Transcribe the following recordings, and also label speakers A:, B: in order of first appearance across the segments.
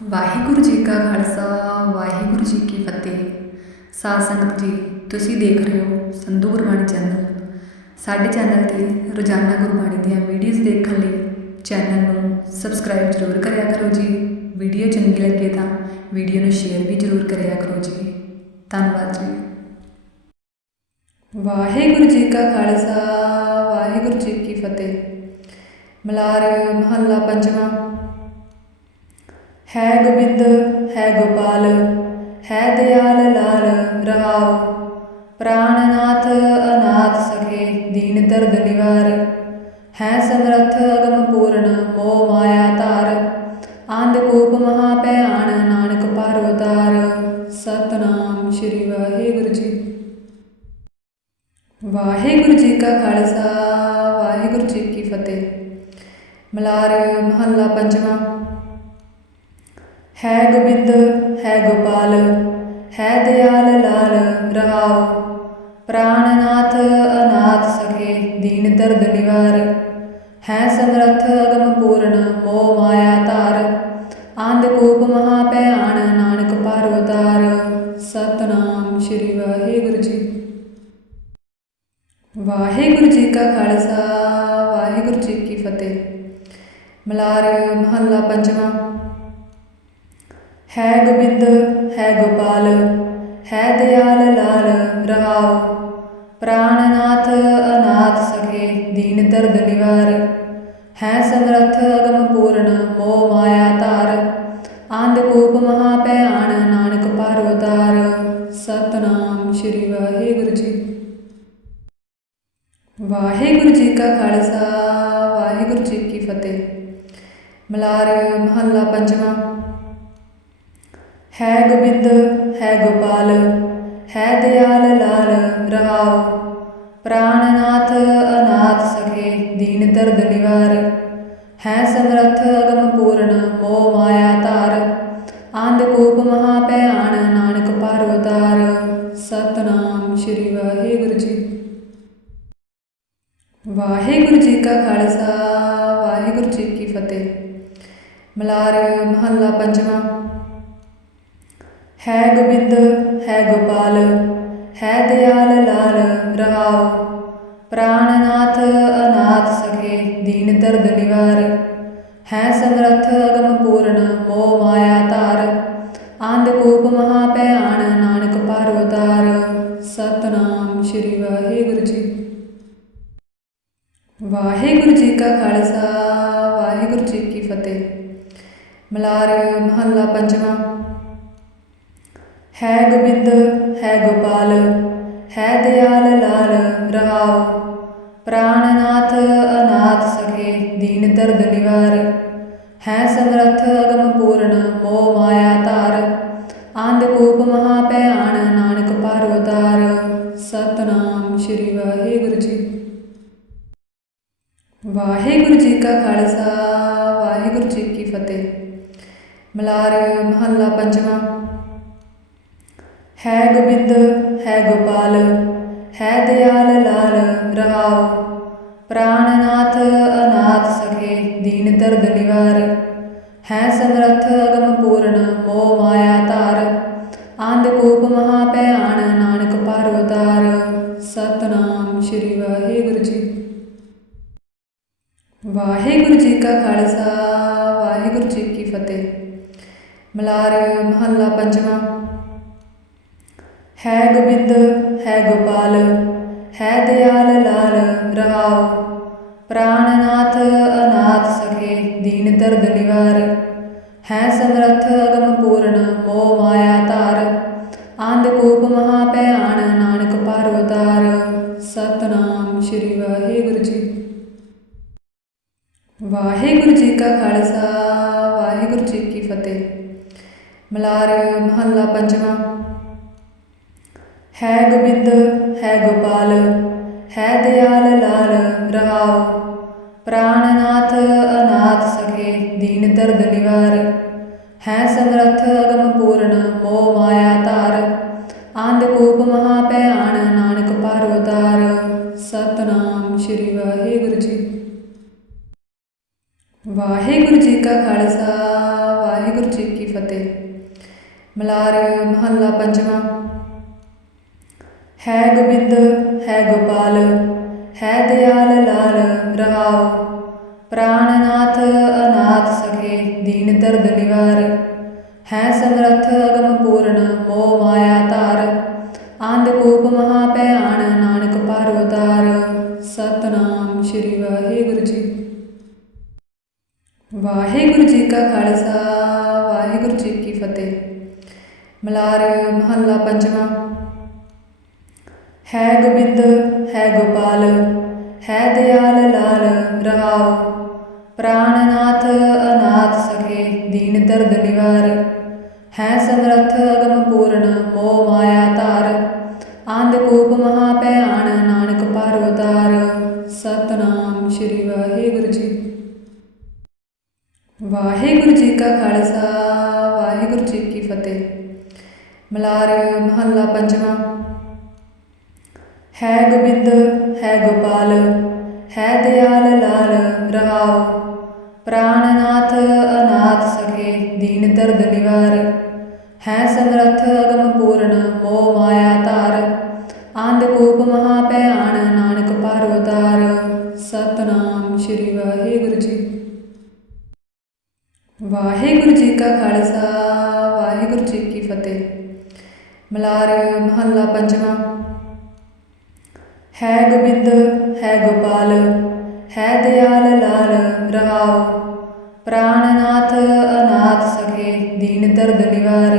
A: ਵਾਹਿਗੁਰੂ ਜੀ ਕਾ ਖਾਲਸਾ, ਵਾਹਿਗੁਰੂ ਜੀ ਕੀ ਫਤਿਹ। ਸਾਧ ਸੰਗਤ ਜੀ, ਤੁਸੀਂ ਦੇਖ ਰਹੇ ਹੋ ਸੰਧੂ ਗੁਰਬਾਣੀ ਚੈਨਲ। ਸਾਡੇ ਚੈਨਲ ਤੇ ਰੋਜ਼ਾਨਾ ਗੁਰਬਾਣੀ ਦੀਆਂ ਵੀਡੀਓਜ਼ ਦੇਖਣ ਲਈ ਚੈਨਲ ਨੂੰ ਸਬਸਕ੍ਰਾਈਬ ਜ਼ਰੂਰ ਕਰਿਆ ਕਰੋ ਜੀ। ਵੀਡੀਓ ਚੰਗੀ ਲੱਗੇ ਤਾਂ ਵੀਡੀਓ ਨੂੰ ਸ਼ੇਅਰ ਵੀ ਜ਼ਰੂਰ ਕਰਿਆ ਕਰੋ ਜੀ। ਧੰਨਵਾਦ ਜੀ। ਵਾਹਿਗੁਰੂ ਜੀ ਕਾ ਖਾਲਸਾ, ਵਾਹਿਗੁਰੂ ਜੀ ਕੀ ਫਤਿਹ। ਮਲਾਰ ਮਹੱਲਾ ਪੰਜਵਾਂ ਹੈ ਗੋਬਿੰਦ, ਹੈ ਗੋਪਾਲ, ਹੈ ਦਿਆਲ ਲਾਲ ਰਹਾਉ। ਪ੍ਰਾਣਨਾਥ ਅਨਾਥ ਸਖੇ, ਦੀਨ ਦਰਦ ਨਿਵਾਰ। ਹੈ ਸਮਰਥ ਅਗਮ ਪੂਰਨ, ਮੋਹ ਮਾਇਆ ਧਾਰ। ਆਂਧ ਕੂਪ ਮਹਾ ਭਿਆਨ, ਨਾਨਕ ਪਾਰ ਉਤਾਰ। ਸਤਨਾਮ ਸ੍ਰੀ ਵਾਹਿਗੁਰੂ ਜੀ। ਵਾਹਿਗੁਰੂ ਜੀ ਕਾ ਖਾਲਸਾ, ਵਾਹਿਗੁਰੂ ਜੀ ਕੀ ਫਤਿਹ। ਮਲਾਰ ਮਹੱਲਾ ਪੰਜਵਾਂ। ਹੈ ਗੋਬਿੰਦ, ਹੈ ਗੋਪਾਲ, ਹੈ ਦਿਆਲ ਲਾਲ ਰਹਾਉ। ਪ੍ਰਾਣਨਾਥ ਅਨਾਥ ਸਖੇ, ਦੀਨ ਦਰਦ ਨਿਵਾਰ। ਹੈ ਸਮਰਥ ਅਗਮ ਪੂਰਨ, ਮੋਹ ਮਾਇਆ ਧਾਰ। ਆਂਧ ਕੂਪ ਮਹਾ ਭਿਆਨ, ਨਾਨਕ ਪਾਰ ਉਤਾਰ ਸਤਨਾਮ ਸ੍ਰੀ ਵਾਹਿਗੁਰੂ ਜੀ। ਵਾਹਿਗੁਰੂ ਜੀ ਕਾ ਖਾਲਸਾ, ਵਾਹਿਗੁਰੂ ਜੀ ਕੀ ਫਤਿਹ। ਮਲਾਰ ਮਹੱਲਾ ਪੰਜਵਾਂ। ਹੈ ਗੋਬਿੰਦ, ਹੈ ਗੋਪਾਲ, ਹੈ ਦਿਆਲ ਲਾਲ ਰਹਾਉ। ਪ੍ਰਾਣਨਾਥ ਅਨਾਥ ਸਖੇ, ਦੀਨ ਦਰਦ ਨਿਵਾਰ। ਹੈ ਸਮਰਥ ਅਗਮ ਪੂਰਨ, ਮੋਹ ਮਾਇਆ ਧਾਰ। ਆਂਧ ਕੂਪ ਮਹਾ ਭਿਆਨ, ਨਾਨਕ ਪਾਰ ਉਤਾਰ। ਸਤਨਾਮ ਸ੍ਰੀ ਵਾਹਿਗੁਰੂ ਜੀ। ਵਾਹਿਗੁਰੂ ਜੀ ਕਾ ਖਾਲਸਾ, ਵਾਹਿਗੁਰੂ ਜੀ ਕੀ ਫਤਿਹ। ਮਲਾਰ ਮਹੱਲਾ ਪੰਜਵਾਂ। ਹੈ ਗੋਬਿੰਦ, ਹੈ ਗੋਪਾਲ, ਹੈ ਦਿਆਲ ਲਾਲ ਰਹਾਉ। ਪ੍ਰਾਣਨਾਥ ਅਨਾਥ ਸਖੇ, ਦੀਨ ਦਰਦ ਨਿਵਾਰ। ਹੈ ਸਮਰਥ ਅਗਮ ਪੂਰਨ, ਮੋਹ ਮਾਇਆ ਧਾਰ। ਆਂਧ ਕੂਪ ਮਹਾ ਭਿਆਨ, ਨਾਨਕ ਪਾਰ ਉਤਾਰ। ਸਤਨਾਮ ਸ੍ਰੀ ਵਾਹਿਗੁਰੂ ਜੀ। ਵਾਹਿਗੁਰੂ ਜੀ ਕਾ ਖਾਲਸਾ, ਵਾਹਿਗੁਰੂ ਜੀ ਕੀ ਫਤਿਹ। ਮਲਾਰ ਮਹੱਲਾ ਪੰਜਵਾਂ। ਹੈ ਗੋਬਿੰਦ, ਹੈ ਗੋਪਾਲ, ਹੈ ਦਿਆਲ ਲਾਲ ਰਹਾਉ। ਪ੍ਰਾਣਨਾਥ ਅਨਾਥ ਸਖੇ, ਦੀਨ ਦਰਦ ਨਿਵਾਰ। ਹੈ ਸਮਰਥ ਅਗਮ ਪੂਰਨ, ਮੋਹ ਮਾਇਆ ਧਾਰ। ਆਂਧ ਕੂਪ ਮਹਾ ਭਿਆਨ, ਨਾਨਕ ਪਾਰ ਉਤਾਰ। ਸਤਨਾਮ ਸ੍ਰੀ ਵਾਹਿਗੁਰੂ ਜੀ। ਵਾਹਿਗੁਰੂ ਜੀ ਕਾ ਖਾਲਸਾ, ਵਾਹਿਗੁਰੂ ਜੀ ਕੀ ਫਤਿਹ। ਮਲਾਰ ਮਹੱਲਾ ਪੰਜਵਾਂ। ਹੈ ਗੋਬਿੰਦ, ਹੈ ਗੋਪਾਲ, ਹੈ ਦਿਆਲ ਲਾਲ ਰਹਾਉ। ਪ੍ਰਾਣਨਾਥ ਅਨਾਥ ਸਖੇ, ਦੀਨ ਦਰਦ ਨਿਵਾਰ। ਹੈ ਸਮਰਥ ਅਗਮ ਪੂਰਨ, ਮੋਹ ਮਾਇਆ ਧਾਰ। ਆਂਧ ਕੂਪ ਮਹਾ ਭਿਆਨ, ਨਾਨਕ ਪਾਰ ਉਤਾਰ। ਸਤਨਾਮ ਸ੍ਰੀ ਵਾਹਿਗੁਰੂ ਜੀ। ਵਾਹਿਗੁਰੂ ਜੀ ਕਾ ਖਾਲਸਾ, ਵਾਹਿਗੁਰੂ ਜੀ ਕੀ ਫਤਿਹ। ਮਲਾਰ ਮਹੱਲਾ ਪੰਜਵਾਂ ਹੈ ਗੋਬਿੰਦ, ਹੈ ਗੋਪਾਲ, ਹੈ ਦਿਆਲ ਲਾਲ ਰਹਾਉ। ਪ੍ਰਾਣਨਾਥ ਅਨਾਥ ਸਖੇ, ਦੀਨ ਦਰਦ ਨਿਵਾਰ। ਹੈ ਸਮਰਥ ਅਗਮ ਪੂਰਨ, ਮੋਹ ਮਾਇਆ ਧਾਰ। ਆਂਧ ਕੂਪ ਮਹਾ ਭਿਆਨ, ਨਾਨਕ ਪਾਰ ਉਤਾਰ। ਸਤਨਾਮ ਸ੍ਰੀ ਵਾਹਿਗੁਰੂ ਜੀ। ਵਾਹਿਗੁਰੂ ਜੀ ਕਾ ਖਾਲਸਾ, ਵਾਹਿਗੁਰੂ ਜੀ ਕੀ ਫਤਿਹ। ਮਲਾਰ ਮਹੱਲਾ ਪੰਜਵਾਂ। ਹੈ ਗੋਬਿੰਦ, ਹੈ ਗੋਪਾਲ, ਹੈ ਦਿਆਲ ਲਾਲ ਰਹਾਉ। ਪ੍ਰਾਣਨਾਥ ਅਨਾਥ ਸਖੇ, ਦੀਨ ਦਰਦ ਨਿਵਾਰ। ਹੈ ਸਮਰਥ ਅਗਮ ਪੂਰਨ, ਮੋਹ ਮਾਇਆ ਧਾਰ। ਆਂਧ ਕੂਪ ਮਹਾ ਭਿਆਨ, ਨਾਨਕ ਪਾਰ ਉਤਾਰ। ਸਤਨਾਮ ਸ੍ਰੀ ਵਾਹਿਗੁਰੂ ਜੀ। ਵਾਹਿਗੁਰੂ ਜੀ ਕਾ ਖਾਲਸਾ, ਵਾਹਿਗੁਰੂ ਜੀ ਕੀ ਫਤਿਹ। ਮਲਾਰ ਮਹੱਲਾ ਪੰਜਵਾਂ। ਹੈ ਗੋਬਿੰਦ, ਹੈ ਗੋਪਾਲ, ਹੈ ਦਿਆਲ ਲਾਲ ਰਹਾਉ। ਪ੍ਰਾਣਨਾਥ ਅਨਾਥ ਸਖੇ, ਦੀਨ ਦਰਦ ਨਿਵਾਰ। ਹੈ ਸਮਰਥ ਅਗਮ ਪੂਰਨ, ਮੋਹ ਮਾਇਆ ਧਾਰ। ਆਂਧ ਕੂਪ ਮਹਾ ਭਿਆਨ ਨਾਨਕ ਪਾਰ ਉਤਾਰ। ਸਤਨਾਮ ਸ੍ਰੀ ਵਾਹਿਗੁਰੂ ਜੀ। ਵਾਹਿਗੁਰੂ ਜੀ ਕਾ ਖਾਲਸਾ, ਵਾਹਿਗੁਰੂ ਜੀ ਕੀ ਫਤਿਹ। ਮਲਾਰ ਮਹੱਲਾ ਪੰਜਵਾਂ। ਹੈ ਗੋਬਿੰਦ, ਹੈ ਗੋਪਾਲ, ਹੈ ਦਿਆਲ ਲਾਲ ਰਹਾਉ। ਪ੍ਰਾਣਨਾਥ ਅਨਾਥ ਸਖੇ, ਦੀਨ ਦਰਦ ਨਿਵਾਰ। ਹੈ ਸਮਰਥ ਅਗਮ ਪੂਰਨ, ਮੋਹ ਮਾਇਆ ਧਾਰ। ਆਂਧ ਕੂਪ ਮਹਾ ਭਿਆਨ, ਨਾਨਕ ਪਰ ਉਤਾਰ। ਸਤਨਾਮ ਸ੍ਰੀ ਵਾਹਿਗੁਰੂ ਜੀ। ਵਾਹਿਗੁਰੂ ਜੀ ਕਾ ਖਾਲਸਾ, ਵਾਹਿਗੁਰੂ ਜੀ ਕੀ ਫਤਿਹ। ਮਲਾਰ ਮਹੱਲਾ ਪੰਜਵਾਂ। ਹੈ ਗੋਬਿੰਦ, ਹੈ ਗੋਪਾਲ, ਹੈ ਦਿਆਲ ਲਾਲ ਰਹਾਉ। ਪ੍ਰਾਣਨਾਥ ਅਨਾਥ ਸਖੇ, ਦੀਨ ਦਰਦ ਨਿਵਾਰ। ਹੈ ਸਮਰਥ ਅਗਮ ਪੂਰਨ, ਮੋਹ ਮਾਇਆ ਧਾਰ। ਆਂਧ ਕੂਪ ਮਹਾ ਭਿਆਨ, ਨਾਨਕ ਪਰ ਉਤਾਰ ਸਤਨਾਮ ਸ੍ਰੀ ਵਾਹਿਗੁਰੂ ਜੀ। ਵਾਹਿਗੁਰੂ ਜੀ ਕਾ ਖਾਲਸਾ, ਵਾਹਿਗੁਰੂ ਜੀ ਕੀ ਫਤਿਹ। ਮਲਾਰ ਮਹੱਲਾ ਪੰਜਵਾਂ। ਹੈ ਗੋਬਿੰਦ, ਹੈ ਗੋਪਾਲ, ਹੈ ਦਿਆਲ ਲਾਲ ਰਹਾਉ। ਪ੍ਰਾਣਨਾਥ ਅਨਾਥ ਸਖੇ, ਦੀਨ ਦਰਦ ਨਿਵਾਰ। ਹੈ ਸਮਰਥ ਅਗਮ ਪੂਰਨ, ਮੋਹ ਮਾਇਆ ਧਾਰ। ਆਂਧ ਕੂਪ ਮਹਾ ਭਿਆਨ, ਨਾਨਕ ਪਰ ਉਤਾਰ। ਸਤਨਾਮ ਸ੍ਰੀ ਵਾਹਿਗੁਰੂ ਜੀ। ਵਾਹਿਗੁਰੂ ਜੀ ਕਾ ਖਾਲਸਾ, ਵਾਹਿਗੁਰੂ ਜੀ ਕੀ ਫਤਿਹ। ਮਲਾਰ ਮਹੱਲਾ ਪੰਜਵਾਂ। ਹੈ ਗੋਬਿੰਦ, ਹੈ ਗੋਪਾਲ, ਹੈ ਦਿਆਲ ਲਾਲ ਰਹਾਉ। ਪ੍ਰਾਣਨਾਥ ਅਨਾਥ ਸਖੇ, ਦੀਨ ਦਰਦ ਨਿਵਾਰ।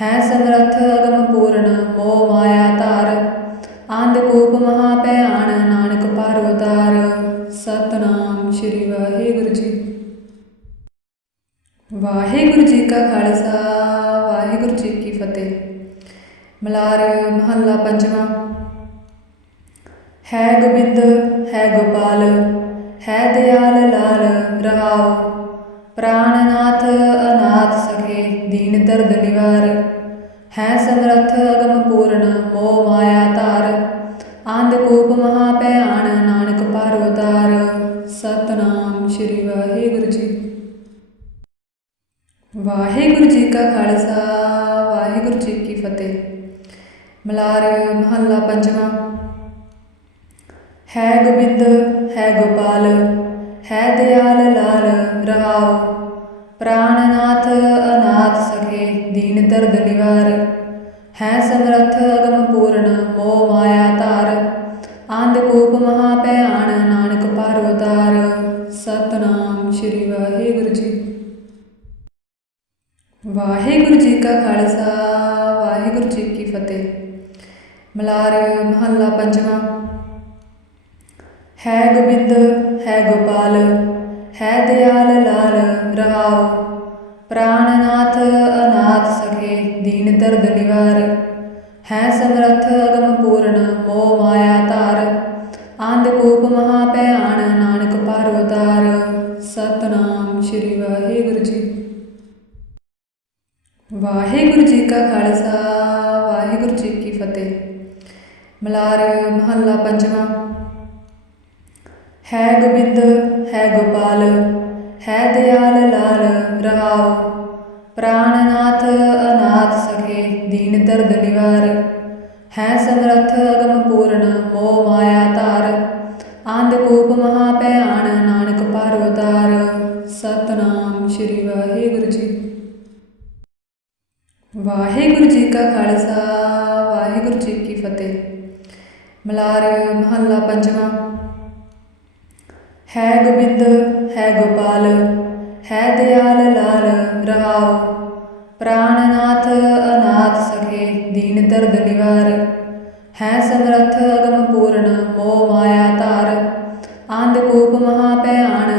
A: ਹੈ ਸਮਰਥ ਅਗਮ ਪੂਰਨ, ਮੋਹ ਮਾਇਆ ਧਾਰ। ਆਂਧ ਕੂਪ ਮਹਾ ਭਿਆਨ ਨਾਨਕ ਪਰ ਉਤਾਰ। ਸਤਨਾਮ ਸ੍ਰੀ ਵਾਹਿਗੁਰੂ ਜੀ। ਵਾਹਿਗੁਰੂ ਜੀ ਕਾ ਖਾਲਸਾ, ਵਾਹਿਗੁਰੂ ਜੀ ਕੀ ਫਤਿਹ। ਮਲਾਰ ਮਹੱਲਾ ਪੰਜਵਾਂ ਹੈ ਹੈ ਗੋਪਾਲ, ਹੈ ਦਿਆਲ ਲਾਲ ਰਹਾਉ। ਪ੍ਰਾਣਨਾਥ ਅਨਾਥ ਸਖੇ, ਦੀਨ ਦਰਦ ਨਿਵਾਰ। ਹੈ ਸਮਰਥ ਅਗਮ ਪੂਰਨ, ਮੋਹ ਮਾਇਆ ਧਾਰ। ਆਂਧ ਕੂਪ ਮਹਾ ਭਿਆਨ, ਨਾਨਕ ਪਰ ਉਤਾਰ। ਸਤਨਾਮ ਸ੍ਰੀ ਵਾਹਿਗੁਰੂ ਜੀ। ਵਾਹਿਗੁਰੂ ਜੀ ਕਾ ਖਾਲਸਾ, ਵਾਹਿਗੁਰੂ ਜੀ ਕੀ ਫਤਿਹ। ਮਲਾਰ ਮਹੱਲਾ ਪੰਜਵਾਂ। ਹੈ ਗੋਬਿੰਦ, ਹੈ ਗੋਪਾਲ, ਹੈ ਦਿਆਲ ਲਾਲ ਰਹਾਉ। ਪ੍ਰਾਣਨਾਥ ਅਨਾਥ ਸਖੇ, ਦੀਨ ਦਰਦ ਨਿਵਾਰ। ਹੈ ਸਮਰਥ ਅਗਮ ਪੂਰਨ, ਮੋਹ ਮਾਇਆ ਧਾਰ। ਆਂਧ ਕੂਪ ਮਹਾ ਭਿਆਨ ਨਾਨਕ ਪਰ ਉਤਾਰ ਸਤਨਾਮ ਸ੍ਰੀ ਵਾਹਿਗੁਰੂ ਜੀ। ਵਾਹਿਗੁਰੂ ਜੀ ਕਾ ਖਾਲਸਾ, ਵਾਹਿਗੁਰੂ ਜੀ ਕੀ ਫਤਿਹ। ਮਲਾਰ ਮਹੱਲਾ ਪੰਜਵਾਂ। ਹੈ ਗੋਬਿੰਦ, ਹੈ ਗੋਪਾਲ, ਹੈ ਦਿਆਲ ਲਾਲ ਰਹਾਉ। ਪ੍ਰਾਣਨਾਥ ਅਨਾਥ ਸਖੇ, ਦੀਨ ਦਰਦ ਨਿਵਾਰ। ਹੈ ਸਮਰਥ ਅਗਮ ਪੂਰਨ, ਮੋਹ ਮਾਇਆ ਧਾਰ। ਆਂਧ ਕੂਪ ਮਹਾ ਭਿਆਨ ਨਾਨਕ ਪਰ ਉਤਾਰ ਸਤਨਾਮ ਸ੍ਰੀ ਵਾਹਿਗੁਰੂ ਜੀ। ਵਾਹਿਗੁਰੂ ਜੀ ਕਾ ਖਾਲਸਾ, ਵਾਹਿਗੁਰੂ ਜੀ ਕੀ ਫਤਿਹ। ਮਲਾਰ ਮਹੱਲਾ ਪੰਜਵਾਂ। ਹੈ ਗੋਬਿੰਦ, ਹੈ ਗੋਪਾਲ, ਹੈ ਦਿਆਲ ਲਾਲ ਰਹਾਉ। ਪ੍ਰਾਣਨਾਥ ਅਨਾਥ ਸਖੇ, ਦੀਨ ਦਰਦ ਨਿਵਾਰ। ਹੈ ਸਮਰਥ ਅਗਮ ਪੂਰਨ, ਮੋਹ ਮਾਇਆ ਧਾਰ। ਆਂਧ ਕੂਪ ਮਹਾ ਭਿਆਨ ਨਾਨਕ ਪਰ ਉਤਾਰ। ਸਤਨਾਮ ਸ੍ਰੀ ਵਾਹਿਗੁਰੂ ਜੀ। ਵਾਹਿਗੁਰੂ ਜੀ ਕਾ ਖਾਲਸਾ, ਵਾਹਿਗੁਰੂ ਜੀ ਕੀ ਫਤਿਹ। ਮਲਾਰ ਮਹੱਲਾ ਪੰਜਵਾਂ। ਹੈ ਗੋਬਿੰਦ, ਹੈ ਗੋਪਾਲ, ਹੈ ਦਿਆਲ ਲਾਲ ਰਹਾਉ। ਪ੍ਰਾਣਨਾਥ ਅਨਾਥ ਸਖੇ, ਦੀਨ ਦਰਦ ਨਿਵਾਰ। ਹੈ ਸਮਰਥ ਅਗਮ ਪੂਰਨ ਮੋਹ ਮਾਇਆ ਧਾਰ। ਆਂਧ ਕੂਪ ਮਹਾ ਭਿਆਨ